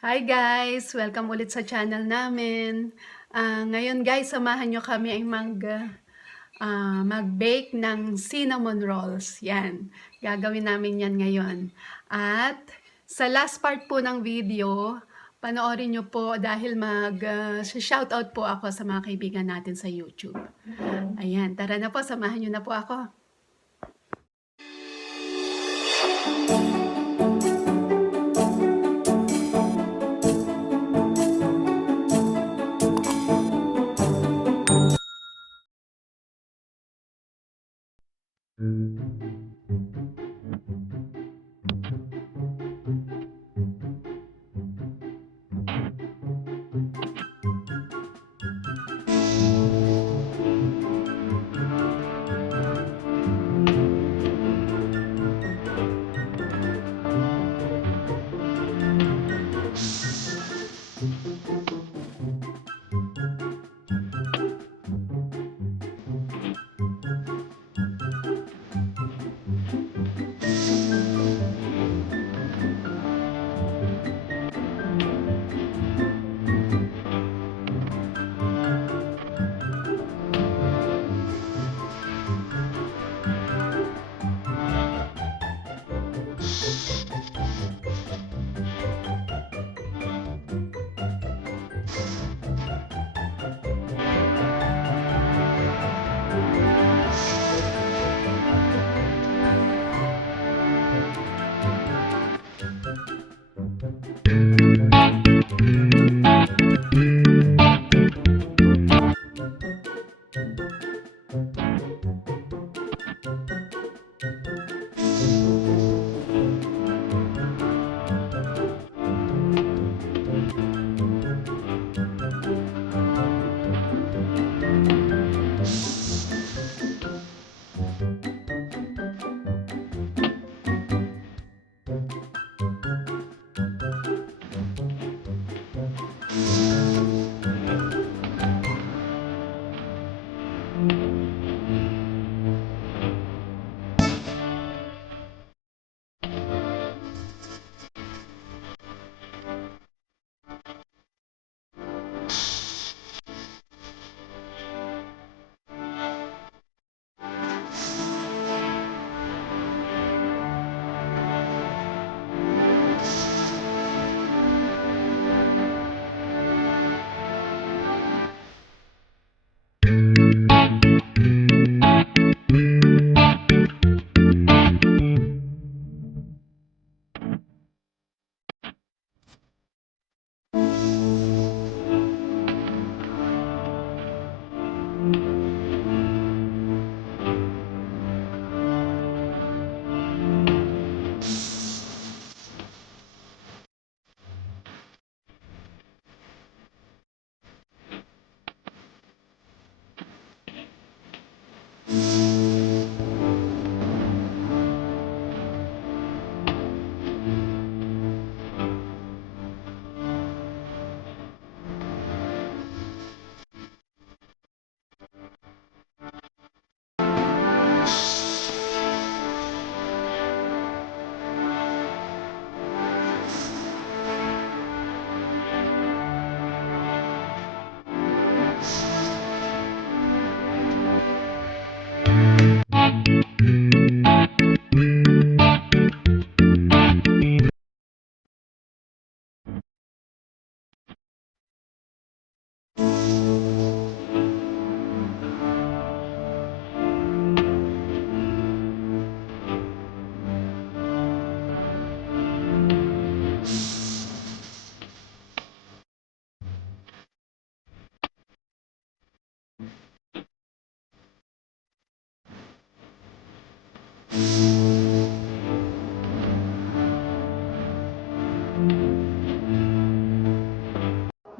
Hi guys! Welcome ulit sa channel namin. Ngayon guys, samahan nyo kami ay mag-bake ng cinnamon rolls. Yan, gagawin namin yan ngayon. At sa last part po ng video, panoorin nyo po dahil shoutout po ako sa mga kaibigan natin sa YouTube. Ayan, tara na po, samahan nyo na po ako.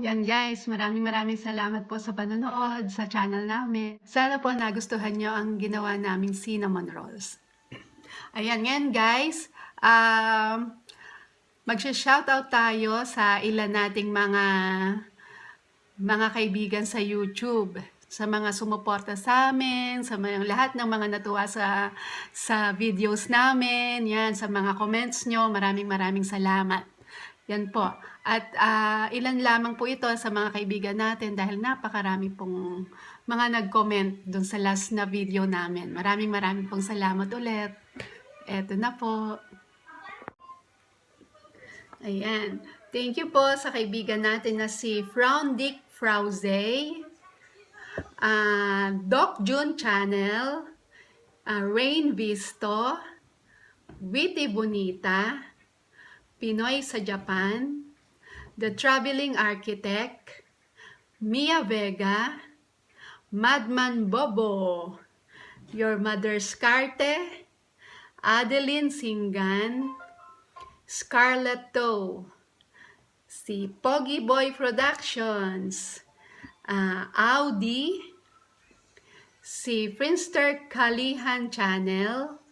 Yan guys, maraming salamat po sa panonood sa channel namin. Sana po nagustuhan nyo ang ginawa naming cinnamon rolls. Ayan, ngayon guys, magsha-shoutout tayo sa ilan nating mga kaibigan sa YouTube, sa mga sumuporta sa amin, sa mga, lahat ng mga natuwa sa videos namin, yan, sa mga comments nyo, maraming salamat. Yan po. At ilan lamang po ito sa mga kaibigan natin dahil napakarami pong mga nag-comment dun sa last na video namin. Maraming pong salamat ulit. Eto na po. Ayan. Thank you po sa kaibigan natin na si Dick Frauze, Doc June Channel, Rain Visto, Witty Bonita, Pinoy sa Japan, The Traveling Architect, Mia Vega, Madman Bobo, Your Mother's Carte, Adeline Singan, Scarlett Toe, si Pogi Boy Productions, Audi, si Friendster Kalihan Channel,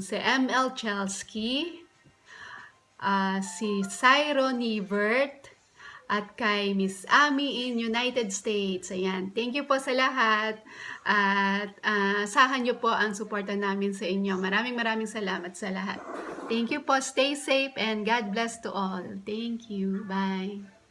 si ML Chelsky, si Cyro Nivert, at kay Miss Ami in United States. Ayan. Thank you po sa lahat. At asahan nyo po ang suporta namin sa inyo. Maraming salamat sa lahat. Thank you po. Stay safe and God bless to all. Thank you. Bye.